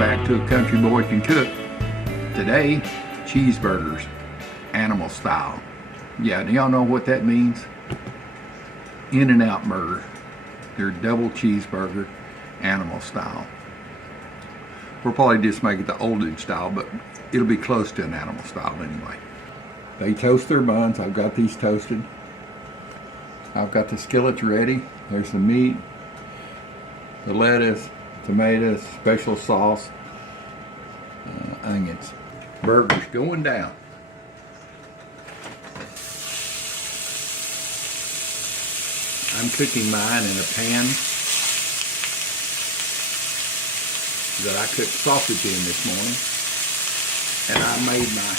back to A Country Boy Can Cook. Today, cheeseburgers, animal style. Yeah, do y'all know what that means? In-N-Out burger. They're double cheeseburger, animal style. We'll probably just make it the oldie style, but it'll be close to an animal style anyway. They toast their buns. I've got these toasted. I've got the skillets ready. There's the meat, the lettuce, tomatoes, special sauce, onions. Burgers going down. I'm cooking mine in a pan that I cooked sausage in this morning, and I made my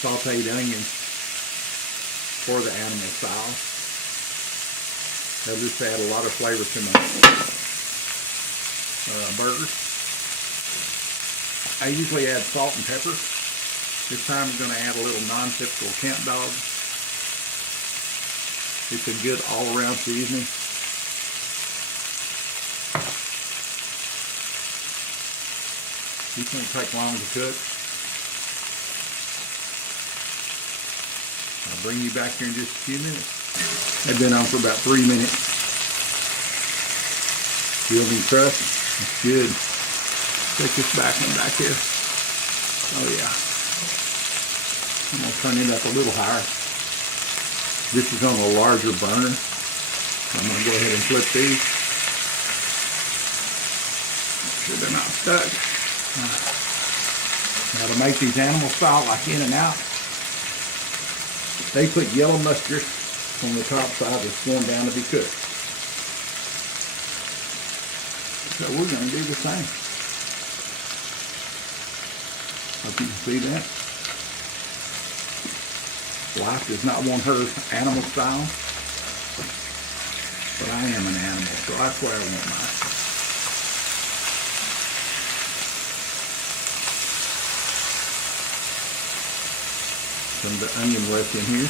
sauteed onions for the animal style. They'll just add a lot of flavor to my burgers. I usually add salt and pepper. This time I'm going to add a little non-typical camp dog. It's a good all-around seasoning. These won't take long to cook. I'll bring you back here in just a few minutes. They've been on for about 3 minutes. Building crust. That's good. Take this back one back here. Oh yeah. I'm going to turn it up a little higher. This is on a larger burner. I'm going to go ahead and flip these. Make sure they're not stuck. Now to make these animal style like In-N-Out, they put yellow mustard on the top side that's going down to be cooked. So we're going to do the same. Hope you can see that. Life does not want her animal style, but I am an animal, so that's where I want mine. Some of the onion left in here.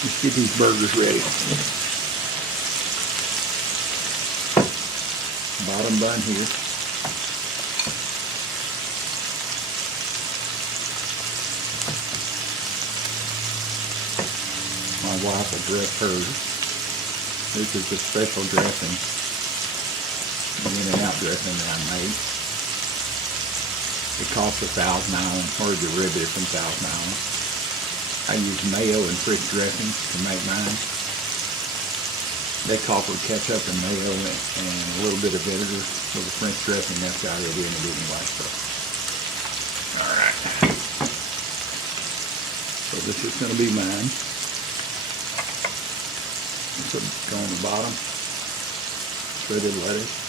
Let's get these burgers ready. Bottom bun here. My wife will dress hers. This is a special dressing, the In-N-Out dressing that I made. It costs $1,000 or a derivative from $1,000. I use mayo and French dressing to make mine. They call for ketchup and mayo and a little bit of vinegar. So the French dressing, that's got it in it anyway. So, all right. So this is going to be mine. Put it on the bottom. Shredded lettuce.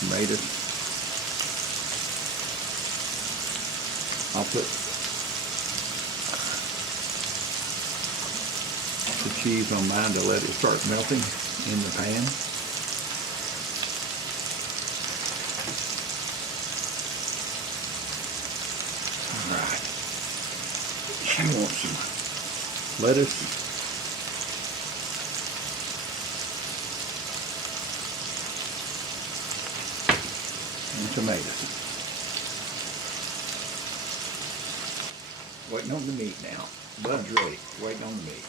Tomatoes. I'll put the cheese on mine to let it start melting in the pan. Alright. She wants some lettuce. And tomatoes. Waiting on the meat now. Bud's ready. Waiting on the meat.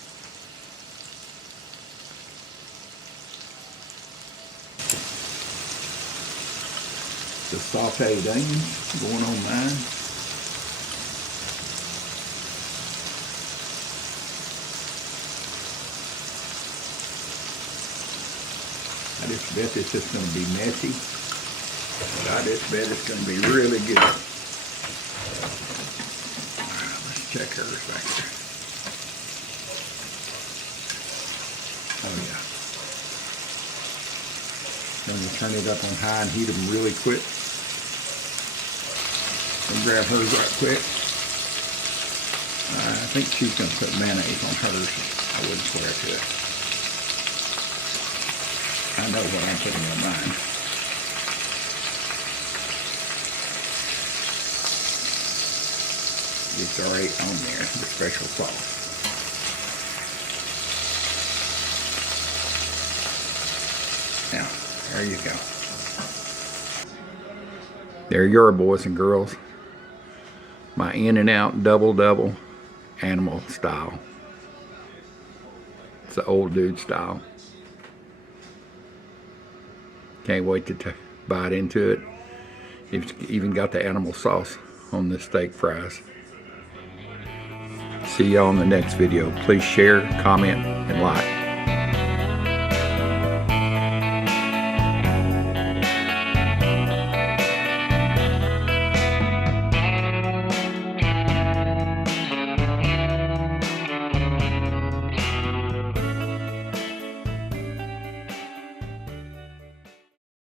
The sauteed onions going on mine. I just bet this is going to be messy, but I just bet it's going to be really good. Alright, let's check hers back there. Oh yeah. Then we'll turn it up on high and heat them really quick. And grab hers right quick. I think she's going to put mayonnaise on hers. I wouldn't swear to it. I know what I'm putting on mine. It's already on there, the special sauce. Now, there you go. There you are, boys and girls. My In-N-Out double animal style. It's the old dude style. Can't wait to bite into it. It's even got the animal sauce on the steak fries. See y'all in the next video. Please share, comment, and like.